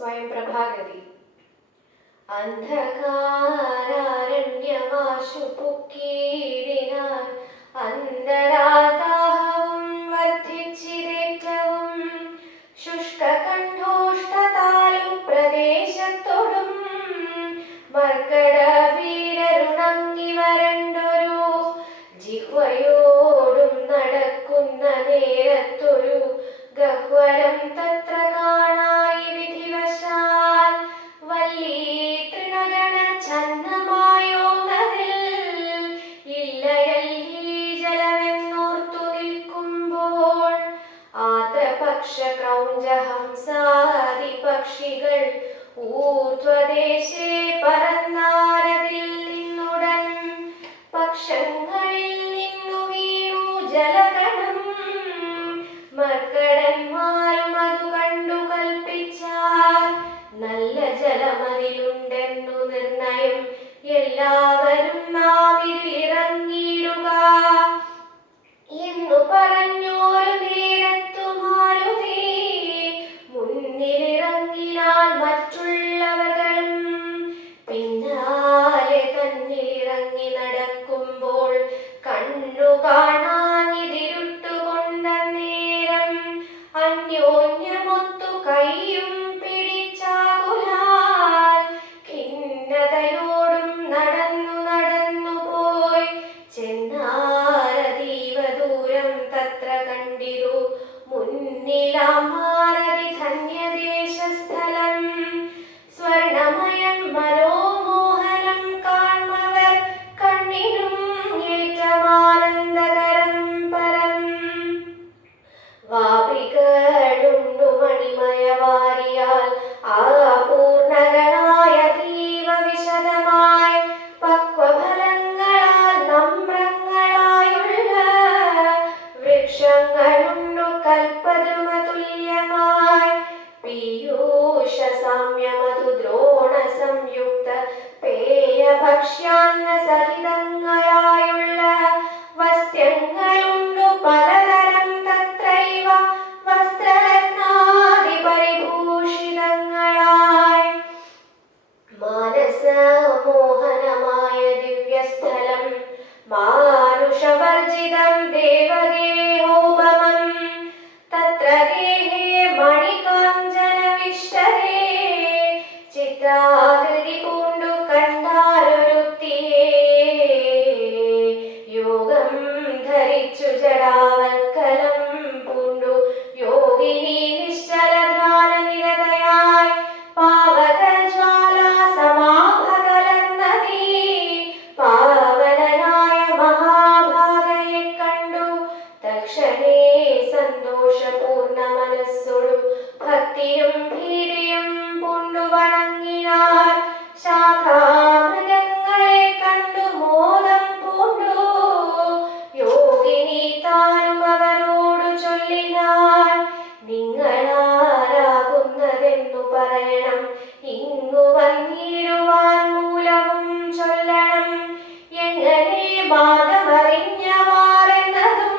സ്വയം പ്രഭാകൃതി. അന്ധകാരണ്യമാശു പൊക്കീടിനാൻ അന്തരാദാഹവും വർദ്ധിച്ചിതേറ്റവും ശുഷ്കകണ്ഠോഷ്ഠതാലു പ്രദേശത്തൊടും മർക്കട വീരരുണങ്ങി വരണ്ടൊരു ജിഹ്വയോടും നടക്കുന്ന നേരത്തൊരു ഗഹ്വരം തത്ര കാണായി വിധിവശാൽ വല്ലീ തൃണഗണ ഛന്നമായോന്നതിൽ ഇല്ലയല്ലീ ജലമെന്നോർത്തു നിൽക്കുമ്പോൾ ആദ്രപക്ഷ ക്രൗഞ്ചഹംസാദി പക്ഷികൾ ഊർധ്വദേശേ പറന്നാരതിൽ നിന്നുടൻ പക്ഷങ്ങളിൽ നിന്നു വീണു ജലഗണം മർക്കടന്മാരും അതു കണ്ടു കൽപ്പിച്ചാൽ നല്ല ജലമതിലുണ്ടെന്നു നിർണയം എല്ലാവരും നാം ഇതിലിറങ്ങിയിടുക എന്നു പറഞ്ഞോരു നേരത്തു മാരുതി മുന്നിലിറങ്ങിനാൽ മറ്റുള്ളവരും പിന്നാലെ തന്നിലിറങ്ങി നടക്കുമ്പോൾ കണ്ണു കാണാനിതിരുട്ടുകൊണ്ട നേരം അന്യോന്യമൊത്തു കൈയും പിടിച്ചാകുലാൽ ഖിന്നതയോടും നടന്നു നടന്നു പോയി ചെന്നാരതീവ ദൂരം തത്ര കണ്ടിരു മുന്നിലാം ഭാരതി ധന്യദേശസ്ഥലം സ്വർണമയം മനോമോഹനം കാൺമവർ കണ്ണിനും ഏറ്റമാനന്ദകരം പരം വാപികളുണ്ടു മണിമയവാരിയാൽ ആ പൂർണ്ണഗണായ അതീവ വിശദമായി പക്വഫലങ്ങളാൽ നമ്രങ്ങളായുള്ള വൃക്ഷങ്ങളുണ്ടു കൽപ്പദ്രുമതുല്യമായി പീയൂഷ സാമ്യമധു ദ്രോണ സംയുക്ത പേയഭക്ഷ്യാന്ന സഹിതങ്ങളായുള്ള വസ്ത്യങ്ങളുണ്ടു പലതരം തത്രൈവ വസ്ത്രരത്നാദി പരിഭൂഷിതങ്ങളായി മാനസമോഹനമായ ദിവ്യസ്ഥലം മാനുഷവർജിതം ദേവഗേഹോപമം തത്ര ഗേഹേ മണികാഞ്ചനവിഷ്ടരേ ചിത്രാകൃതി പൂണ്ടു കണ്ടാരൊരുത്തിയേ യോഗം ധരിച്ചു ജടാവൽക്കലം പൂണ്ടു യോഗിനി നിശ്ചല ധ്യാന നിരതയായി പാവകജ്വാലാ സമാഭകലർന്നതീ പാവനനായ മഹാഭാഗയെ കണ്ടു തക്ഷണേ സന്തോഷപൂർണ്ണ മനസ്സോടു ഭക്തിയും ഭീതിയും പൂണ്ടു വണങ്ങിനാർ ശാഖാമൃഗങ്ങളെ കണ്ടു മോദം പൂണ്ടു യോഗിനി താനും അവരോടു ചൊല്ലിനാർ നിങ്ങളാരാകുന്നതെന്നു പറയണം ഇങ്ങു വന്നിടുവാൻ മൂലവും ചൊല്ലണം എങ്ങനെ മാർഗമറിഞ്ഞവാറെന്നതും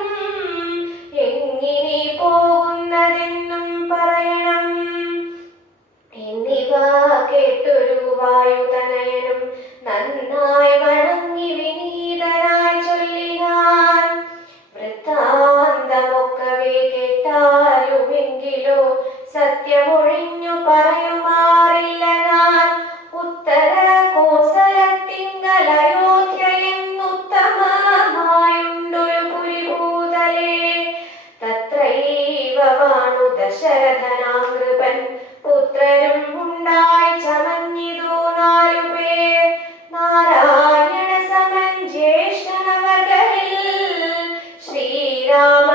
എങ്ങിനെ പോകുന്നതെന്നും പറയണം എന്നിവ കേട്ടൊരു വായുതനയനും നന്നായി വണങ്ങി വിനീതനായി ചൊല്ലിനാൻ വൃത്താന്തമൊക്കവേ കേട്ടാലുമെങ്കിലോ സത്യമൊഴിഞ്ഞു പറയുമാറില്ല ഞാൻ ഉത്തര കോസലത്തിങ്കൽ അയോധ്യ എന്നുത്തമമായുണ്ടൊരു പുരിഭൂതലേ തത്രൈവ വാണു ദശരഥനാകൃപൻ പുത്രരും ഉണ്ടായി ചമഞ്ഞിതു നാലുപേർ നാരായണ സമൻ ജ്യേഷ്ഠനവകളിൽ ശ്രീരാമ